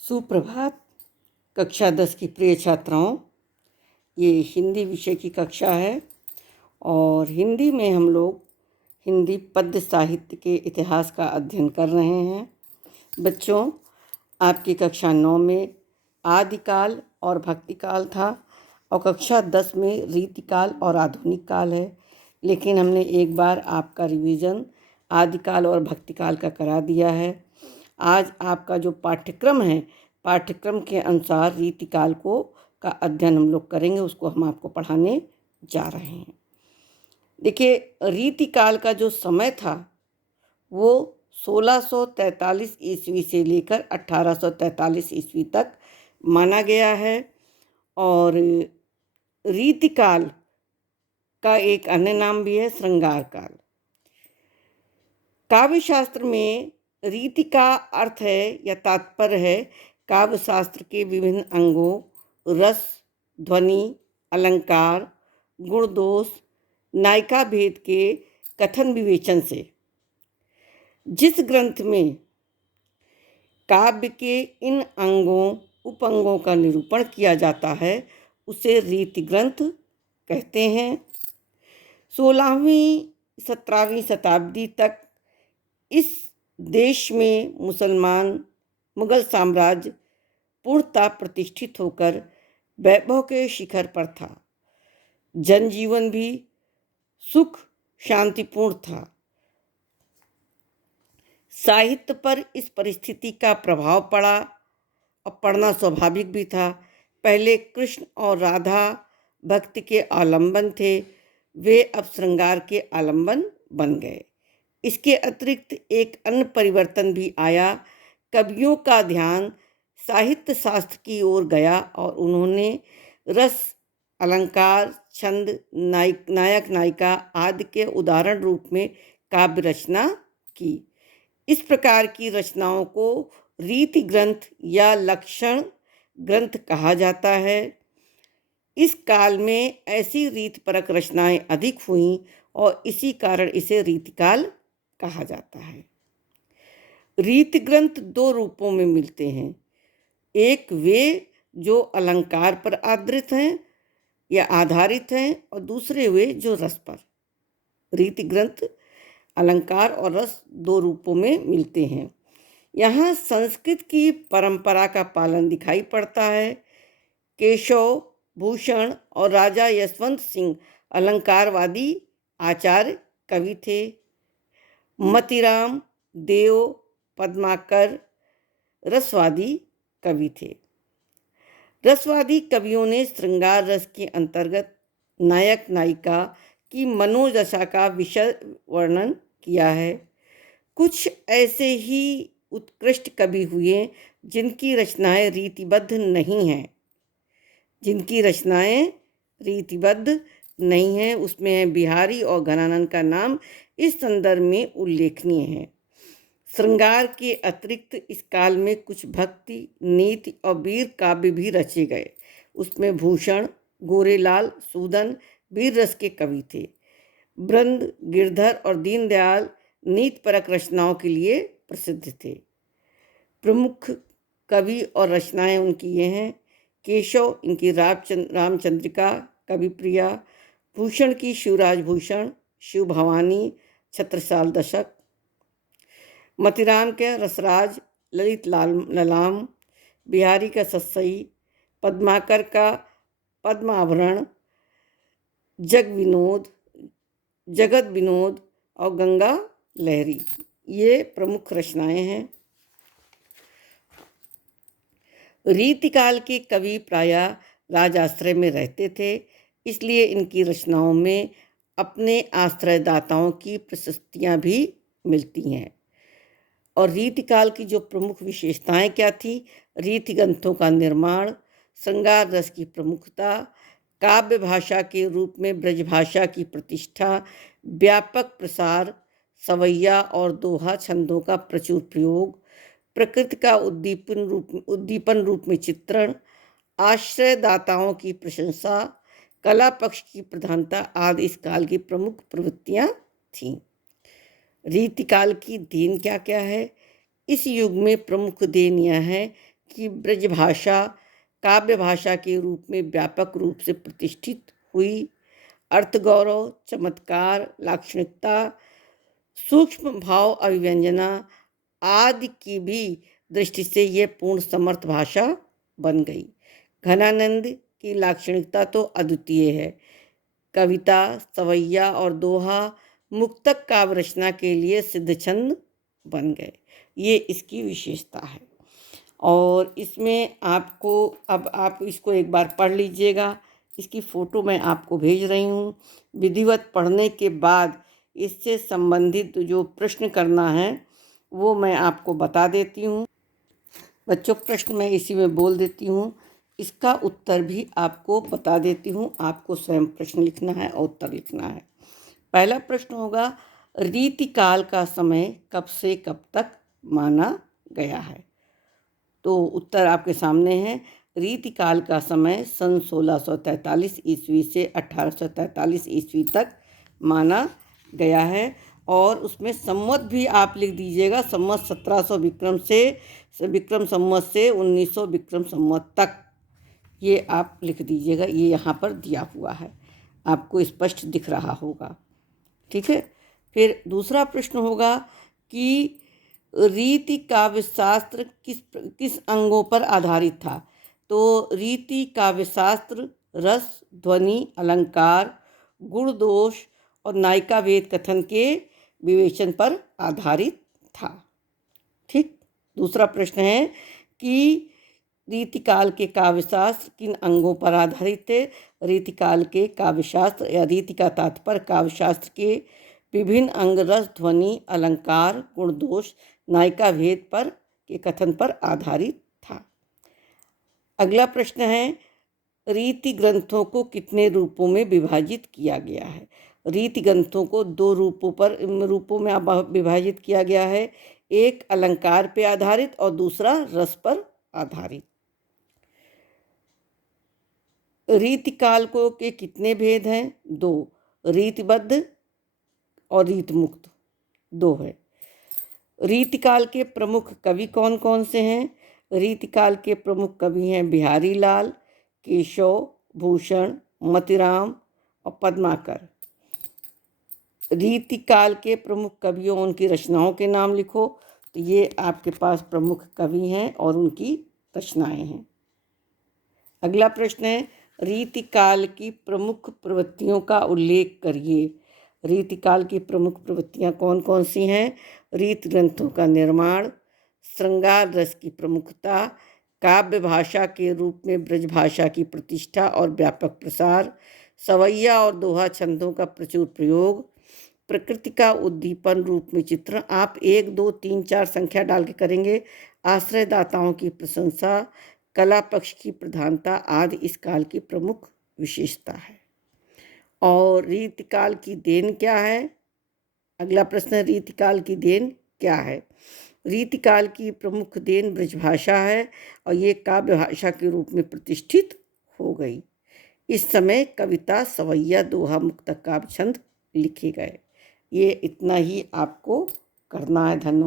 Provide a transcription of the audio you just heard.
सुप्रभात। कक्षा 10 की प्रिय छात्राओं, ये हिंदी विषय की कक्षा है और हिंदी में हम लोग हिंदी पद्य साहित्य के इतिहास का अध्ययन कर रहे हैं। बच्चों, आपकी कक्षा 9 में आदिकाल और भक्तिकाल था और कक्षा 10 में रीतिकाल और आधुनिक काल है, लेकिन हमने एक बार आपका रिवीजन आदिकाल और भक्तिकाल का करा दिया है। आज आपका जो पाठ्यक्रम है, पाठ्यक्रम के अनुसार रीतिकाल का अध्ययन हम लोग करेंगे, उसको हम आपको पढ़ाने जा रहे हैं। देखिए, रीतिकाल का जो समय था वो 1643 ईस्वी से लेकर 1843 ईस्वी तक माना गया है। और रीतिकाल का एक अन्य नाम भी है श्रृंगार काल। काव्य शास्त्र में रीति का अर्थ है या तात्पर्य है काव्य शास्त्र के विभिन्न अंगों, रस, ध्वनि, अलंकार, गुण दोष, नायिका भेद के कथन विवेचन से। जिस ग्रंथ में काव्य के इन अंगों उपअंगों का निरूपण किया जाता है उसे रीति ग्रंथ कहते हैं। 16वीं 17वीं शताब्दी तक इस देश में मुगल साम्राज्य पूर्णतः प्रतिष्ठित होकर वैभव के शिखर पर था। जनजीवन भी सुख शांतिपूर्ण था। साहित्य पर इस परिस्थिति का प्रभाव पड़ा और पड़ना स्वाभाविक भी था। पहले कृष्ण और राधा भक्ति के आलंबन थे, वे अब श्रृंगार के आलंबन बन गए। इसके अतिरिक्त एक अन्य परिवर्तन भी आया। कवियों का ध्यान साहित्य शास्त्र की ओर गया और उन्होंने रस, अलंकार, छंद, नायक नायिका आदि के उदाहरण रूप में काव्य रचना की। इस प्रकार की रचनाओं को रीति ग्रंथ या लक्षण ग्रंथ कहा जाता है। इस काल में ऐसी रीतिपरक रचनाएं अधिक हुईं और इसी कारण इसे रीतिकाल कहा जाता है। रीति ग्रंथ दो रूपों में मिलते हैं। एक वे जो अलंकार पर आधारित हैं या आधारित हैं और दूसरे वे जो रस पर। रीति ग्रंथ अलंकार और रस दो रूपों में मिलते हैं। यहाँ संस्कृत की परंपरा का पालन दिखाई पड़ता है। केशव भूषण और राजा यशवंत सिंह अलंकारवादी आचार्य कवि थे। मतिराम देव पद्माकर रसवादी कवि थे। रसवादी कवियों ने श्रृंगार रस के अंतर्गत नायक नायिका की मनोदशा का विषय वर्णन किया है। कुछ ऐसे ही उत्कृष्ट कवि हुए जिनकी रचनाएं रीतिबद्ध नहीं हैं। उसमें है बिहारी और घनानंद का नाम इस संदर्भ में उल्लेखनीय है। श्रृंगार के अतिरिक्त इस काल में कुछ भक्ति, नीति और वीर काव्य भी रचे गए। उसमें भूषण, गोरेलाल, सूदन वीर रस के कवि थे। बृंद, गिरधर और दीनदयाल नीतिपरक रचनाओं के लिए प्रसिद्ध थे। प्रमुख कवि और रचनाएं उनकी ये हैं। केशव, इनकी रामचंद्रिका कविप्रिया। भूषण की शिवराज भूषण, शिव भवानी, छत्रसाल दशक। मतिराम के रसराज, ललित ललाम। बिहारी का सत्सई। पद्माकर का पद्माभरण, जगत विनोद और गंगा लहरी, ये प्रमुख रचनाएं हैं। रीतिकाल के कवि प्रायः राजाश्रय में रहते थे, इसलिए इनकी रचनाओं में अपने आश्रयदाताओं की प्रशस्तियां भी मिलती हैं। और रीतिकाल की जो प्रमुख विशेषताएं क्या थी? रीति ग्रंथों का निर्माण, श्रृंगार रस की प्रमुखता, काव्य भाषा के रूप में ब्रजभाषा की प्रतिष्ठा, व्यापक प्रसार, सवैया और दोहा छंदों का प्रचुर प्रयोग, प्रकृति का उद्दीपन रूप में चित्रण, आश्रयदाताओं की प्रशंसा, कला पक्ष की प्रधानता आदि इस काल की प्रमुख प्रवृत्तियां थीं। रीतिकाल की देन क्या क्या है? इस युग में प्रमुख देन यह है कि ब्रजभाषा काव्य भाषा के रूप में व्यापक रूप से प्रतिष्ठित हुई। अर्थ गौरव, चमत्कार, लाक्षणिकता, सूक्ष्म भाव अभिव्यंजना आदि की भी दृष्टि से यह पूर्ण समर्थ भाषा बन गई। घनानंद की लाक्षणिकता तो अद्वितीय है। कविता, सवैया और दोहा मुक्तक काव्य रचना के लिए सिद्ध छंद बन गए। ये इसकी विशेषता है। और इसमें आपको, अब आप इसको एक बार पढ़ लीजिएगा। इसकी फ़ोटो मैं आपको भेज रही हूँ। विधिवत पढ़ने के बाद इससे संबंधित जो प्रश्न करना है वो मैं आपको बता देती हूँ। बच्चों, प्रश्न मैं इसी में बोल देती हूँ, इसका उत्तर भी आपको बता देती हूँ। आपको स्वयं प्रश्न लिखना है और उत्तर लिखना है। पहला प्रश्न होगा, रीतिकाल का समय कब से कब तक माना गया है? तो उत्तर आपके सामने है। रीतिकाल का समय सन 1643 ईस्वी से 1843 ईस्वी तक माना गया है। और उसमें संवत भी आप लिख दीजिएगा। संवत 1700 विक्रम संवत से 1900 विक्रम संवत तक, ये आप लिख दीजिएगा। ये यहाँ पर दिया हुआ है, आपको स्पष्ट दिख रहा होगा। ठीक है। फिर दूसरा प्रश्न होगा कि रीति काव्य शास्त्र किस अंगों पर आधारित था? तो रीति काव्य शास्त्र रस, ध्वनि, अलंकार, गुण दोष और नायिका भेद कथन के विवेचन पर आधारित था। ठीक। दूसरा प्रश्न है कि रीतिकाल के काव्यशास्त्र किन अंगों पर आधारित थे? रीतिकाल के काव्यशास्त्र या रीति का तात्पर्य काव्यशास्त्र के विभिन्न अंग रस, ध्वनि, अलंकार, गुण दोष, नायिका भेद पर के कथन पर आधारित था। अगला प्रश्न है, रीति ग्रंथों को कितने रूपों में विभाजित किया गया है? रीति ग्रंथों को दो रूपों में विभाजित किया गया है। एक अलंकार पे आधारित और दूसरा रस पर आधारित। रीतिकाल को के कितने भेद हैं? दो, रीतिबद्ध और रीतमुक्त, दो है। रीतिकाल के प्रमुख कवि कौन कौन से हैं? रीतिकाल के प्रमुख कवि हैं बिहारी लाल, केशव, भूषण, मोतीराम और पद्माकर। रीतिकाल के प्रमुख कवियों, उनकी रचनाओं के नाम लिखो। तो ये आपके पास प्रमुख कवि हैं और उनकी रचनाएं हैं। अगला प्रश्न है, रीतिकाल की प्रमुख प्रवृत्तियों का उल्लेख करिए। रीतिकाल की प्रमुख प्रवृत्तियां कौन कौन सी हैं? रीति ग्रंथों का निर्माण, श्रृंगार रस की प्रमुखता, काव्य भाषा के रूप में ब्रजभाषा की प्रतिष्ठा और व्यापक प्रसार, सवैया और दोहा छंदों का प्रचुर प्रयोग, प्रकृति का उद्दीपन रूप में चित्रण। आप 1, 2, 3, 4 संख्या डाल के करेंगे। आश्रयदाताओं की प्रशंसा, कला पक्ष की प्रधानता आदि इस काल की प्रमुख विशेषता है। और रीतिकाल की देन क्या है? अगला प्रश्न, रीतिकाल की देन क्या है? रीतिकाल की प्रमुख देन ब्रजभाषा है और ये काव्य भाषा के रूप में प्रतिष्ठित हो गई। इस समय कविता, सवैया, दोहा, मुक्तक, काव्य छंद लिखे गए। ये इतना ही आपको करना है। धन्यवाद।